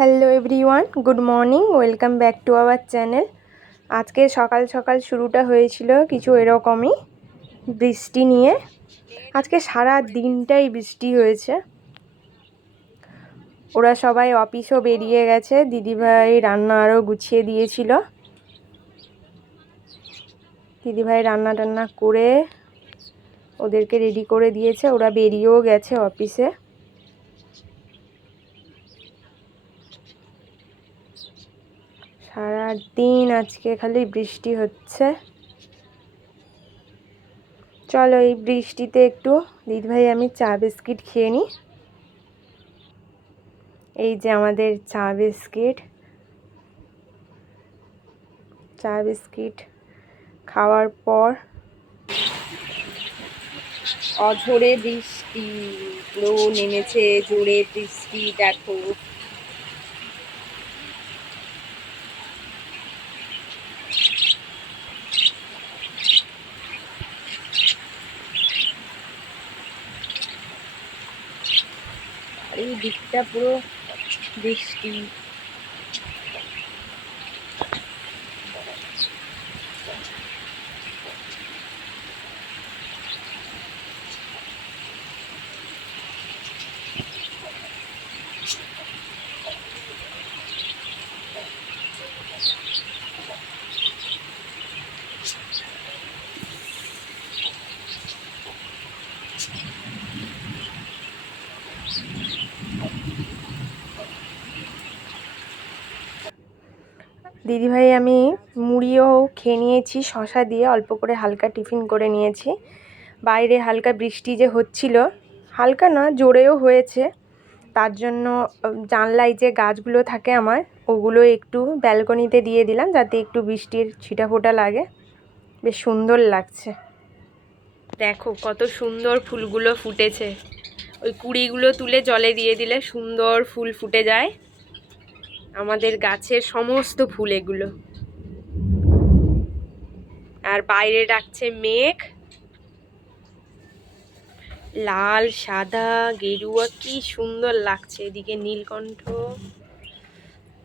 Hello everyone, good morning, welcome back to our channel. আজকে সকাল সকাল শুরুটা হয়েছিল কিছু এরকমই বৃষ্টি নিয়ে। আজকে সারা দিনটাই বৃষ্টি হয়েছে। ওরা সবাই অফিসও বেরিয়ে গেছে। দিদিভাই রান্না আরও গুছিয়ে দিয়েছিল। দিদিভাই রান্না টান্না করে ওদেরকে রেডি করে দিয়েছে। ওরা বেরিয়েও গেছে অফিসে। সারা দিন আজকে খালি বৃষ্টি হচ্ছে। চলো এই বৃষ্টিতে একটু দিদিভাই আমি চা বিস্কিট খেয়ে নিই। এই যে আমাদের চা বিস্কিট খাওয়ার পর অঝোরে বৃষ্টি নেমেছে, জোরে বৃষ্টি। দেখো এই দিকটা পুরো বৃষ্টি। দিদিভাই আমি মুড়িও খেয়ে নিয়েছি শশা দিয়ে, অল্প করে হালকা টিফিন করে নিয়েছি। বাইরে হালকা বৃষ্টি যে হচ্ছিল, হালকা না জোরেও হয়েছে, তার জন্য জানলায় যে গাছগুলো থাকে আমার, ওগুলো একটু ব্যালকনিতে দিয়ে দিলাম যাতে একটু বৃষ্টির ছিটাফোঁটা লাগে। বেশ সুন্দর লাগছে। দেখো কত সুন্দর ফুলগুলো ফুটেছে। ওই কুঁড়িগুলো তুলে জলে দিয়ে দিলে সুন্দর ফুল ফুটে যায়। আমাদের গাছের সমস্ত ফুল এগুলো। আর বাইরে ডাকছে মেঘ, লাল সাদা গেরুয়া, কি সুন্দর লাগছে। এদিকে নীলকণ্ঠ,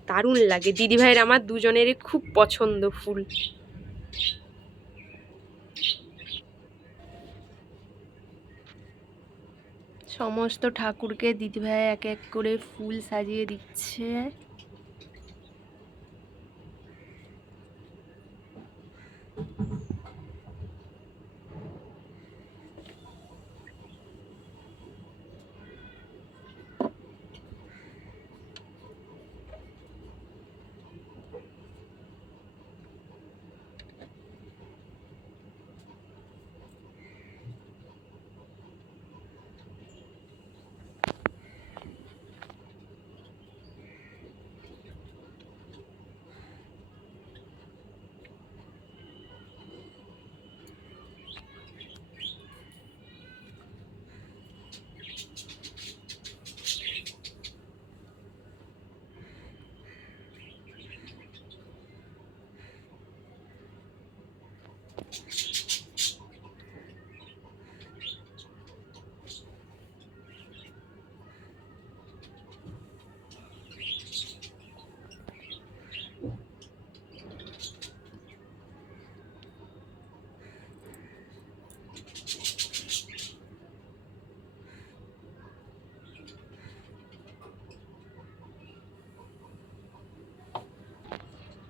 দারুণ লাগে। দিদিভাইয়ের আমার দুজনেরই খুব পছন্দ ফুল। সমস্ত ঠাকুরকে দিদিভাই এক এক করে ফুল সাজিয়ে দিচ্ছে।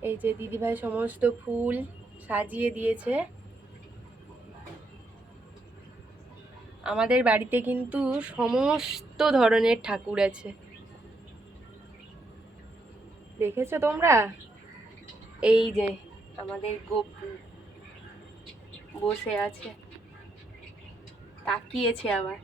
এই যে দিদিভাই সমস্ত ফুল সাজিয়ে দিয়েছে। আমাদের বাড়িতে কিন্তু সমস্ত ধরনের ঠাকুর আছে, দেখেছো তোমরা? এই যে আমাদের গপু বসে আছে, তাকিয়েছে আবার।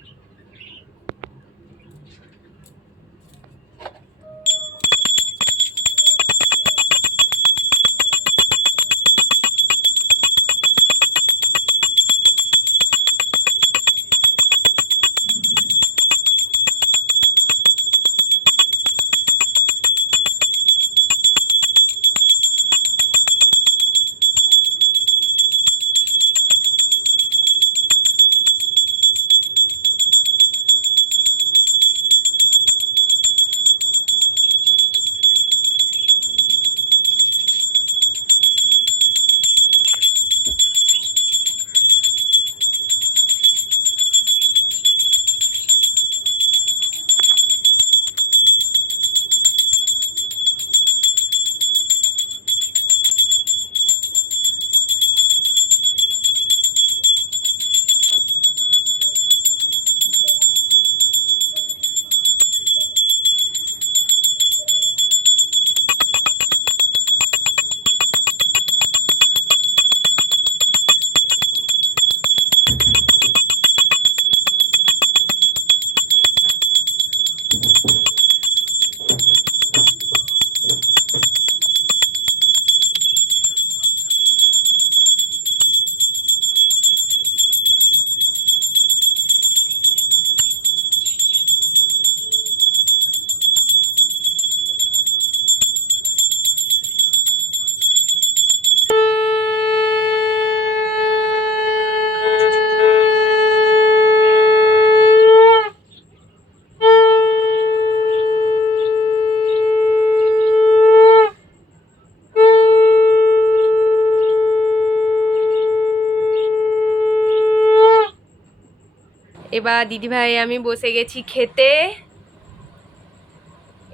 এবার দিদিভাই আমি বসে গেছি খেতে।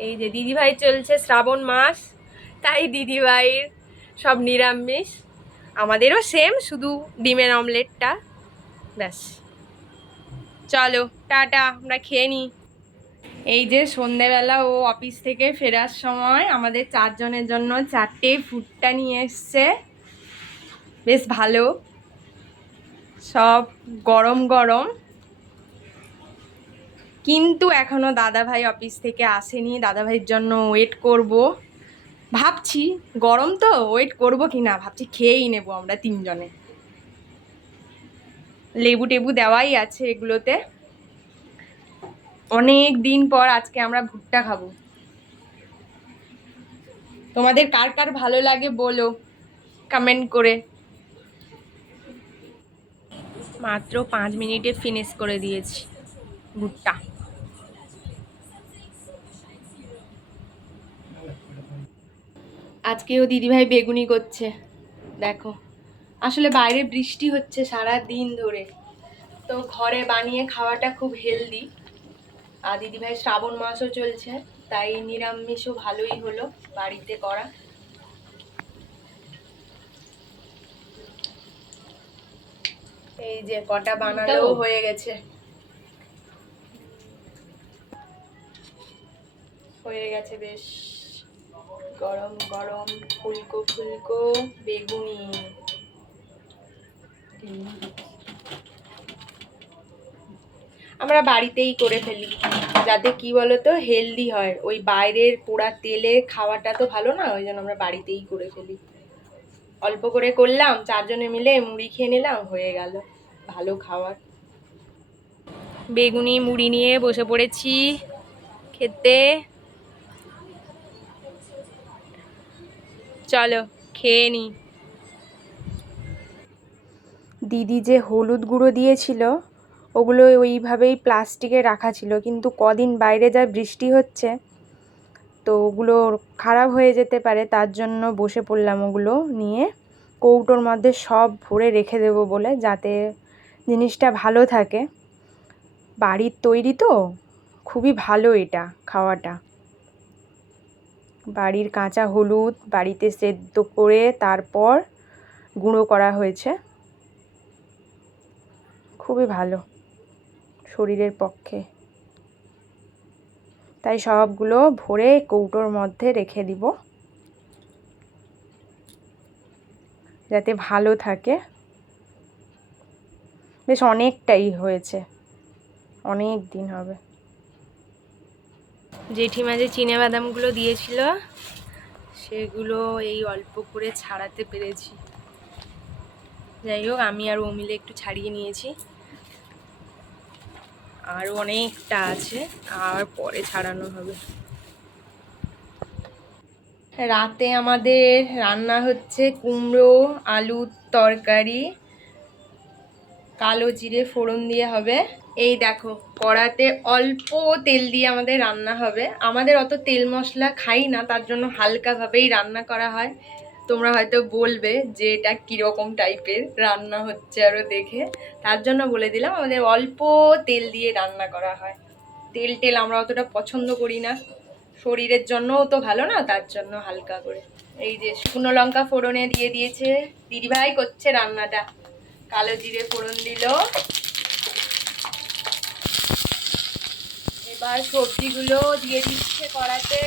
এই যে দিদিভাই চলছে শ্রাবণ মাস, তাই দিদিভাইয়ের সব নিরামিষ, আমাদেরও সেম, শুধু ডিমের অমলেটটা ব্যাস। চলো টাটা, আমরা খেয়ে নিই। এই যে সন্ধেবেলা ও অফিস থেকে ফেরার সময় আমাদের 4 জনের জন্য 4টে ফুটটা নিয়ে এসছে, বেশ ভালো, সব গরম গরম। কিন্তু এখনো দাদাভাই অফিস থেকে আসেনি, দাদাভাইয়ের জন্য ওয়েট করব। ভাবছি গরম তো ওয়েট করব কি না, ভাবছি খেয়েই নেব আমরা 3 জনে। লেবু টেবু দেওয়াই আছে এগুলোতে। অনেক দিন পর আজকে আমরা ভুট্টা খাবো। তোমাদের কার কার ভালো লাগে বলো কমেন্ট করে। মাত্র 5 মিনিটে ফিনিশ করে দিয়েছি ভুট্টা। আজকেও দিদিভাই বেগুনি করছে, দেখো। আসলে বাইরে বৃষ্টি হচ্ছে সারা দিন ধরে, তো ঘরে বানিয়ে খাওয়াটা খুব হেলদি। আর দিদিভাই শ্রাবণ মাসও চলছে, তাই নিরামিষও ভালোই হলো বাড়িতে করা। এই যে কটা বানানো হয়ে গেছে, হয়ে গেছে বেশ গরম গরম ফুলকো ফুলকো বেগুনি। আমরা বাড়িতেই করে ফেলি, যাতে কি বলতো হেলদি হয়। ওই বাইরের পোড়া তেলে খাওয়াটা তো ভালো না, ওই জন্য আমরা বাড়িতেই করে ফেলি। অল্প করে করলাম, 4 জনে মিলে মুড়ি খেয়ে নিলাম, হয়ে গেল ভালো খাবার। বেগুনি মুড়ি নিয়ে বসে পড়েছি খেতে। চলো খেয়ে নি। দিদি যে হলুদ গুঁড়ো দিয়েছিল ওগুলো ওইভাবেই প্লাস্টিকে রাখা ছিল, কিন্তু কদিন বাইরে যা বৃষ্টি হচ্ছে তো ওগুলো খারাপ হয়ে যেতে পারে, তার জন্য বসে পড়লাম ওগুলো নিয়ে কৌটোর মধ্যে সব ভরে রেখে দেবো বলে, যাতে জিনিসটা ভালো থাকে। বাড়ির তৈরি তো খুবই ভালো এটা খাওয়াটা। বাড়ির কাঁচা হলুদ বাড়িতে সেদ্ধ করে তারপর গুঁড়ো করা হয়েছে, খুবই ভালো শরীরের পক্ষে। তাই সবগুলো ভরে কৌটোর মধ্যে রেখে দিব যাতে ভালো থাকে। বেশ অনেকটাই হয়েছে, অনেক দিন হবে। জেঠিমা যে চিনেবাদামগুলো দিয়েছিল সেগুলো এই অল্প করে ছাড়াতে পেরেছি। যাই হোক, আমি আর ও মিলে একটু ছাড়িয়ে নিয়েছি, আরও অনেকটা আছে, আর পরে ছাড়ানো হবে। রাতে আমাদের রান্না হচ্ছে কুমড়ো আলুর তরকারি, কালো জিরে ফোড়ন দিয়ে হবে। এই দেখো কড়াতে অল্প তেল দিয়ে আমাদের রান্না হবে। আমাদের অত তেল মশলা খাই না, তার জন্য হালকাভাবেই রান্না করা হয়। তোমরা হয়তো বলবে যে এটা কীরকম টাইপের রান্না হচ্ছে আরও দেখে, তার জন্য বলে দিলাম আমাদের অল্প তেল দিয়ে রান্না করা হয়। তেল টেল আমরা অতটা পছন্দ করি না, শরীরের জন্যও তো ভালো না, তার জন্য হালকা করে। এই যে শুকনো লঙ্কা ফোড়নে দিয়ে দিয়েছে, দিদিভাই করছে রান্নাটা। কালো জিরে ফোড়ন দিল, এবার সবজিগুলো দিয়ে দিচ্ছে কড়াতে।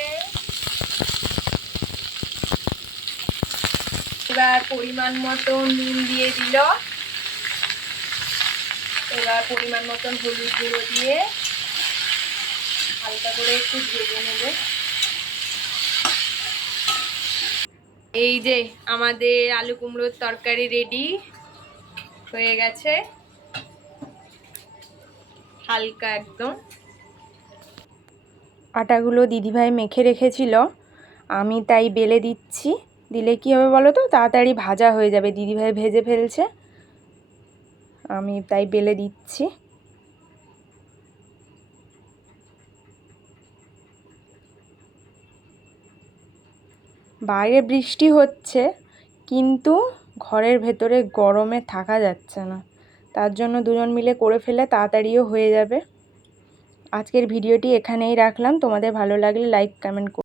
এবার পরিমাণ মতো নুন দিয়ে দিল, এবার পরিমাণ মতন হলুদ গুঁড়ো দিয়ে হালকা করে একটু ভেজে নেবে। এই যে আমাদের আলু কুমড়োর তরকারি রেডি হয়ে গেছে, হালকা একদম। আটাগুলো দিদিভাই মেখে রেখেছিল, আমি তাই বেলে দিচ্ছি। দিলে কি হবে বলো তো, তাড়াতাড়ি ভাজা হয়ে যাবে। দিদিভাই ভেজে ফেলছে, আমি তাই বেলে দিচ্ছি। বাইরে বৃষ্টি হচ্ছে, কিন্তু ঘরের ভেতরে গরমে থাকা যাচ্ছে না, তার জন্য দুজন মিলে করে ফেলে তাড়াতাড়িও হয়ে যাবে। আজকের ভিডিওটি এখানেই রাখলাম। তোমাদের ভালো লাগলে লাইক কমেন্ট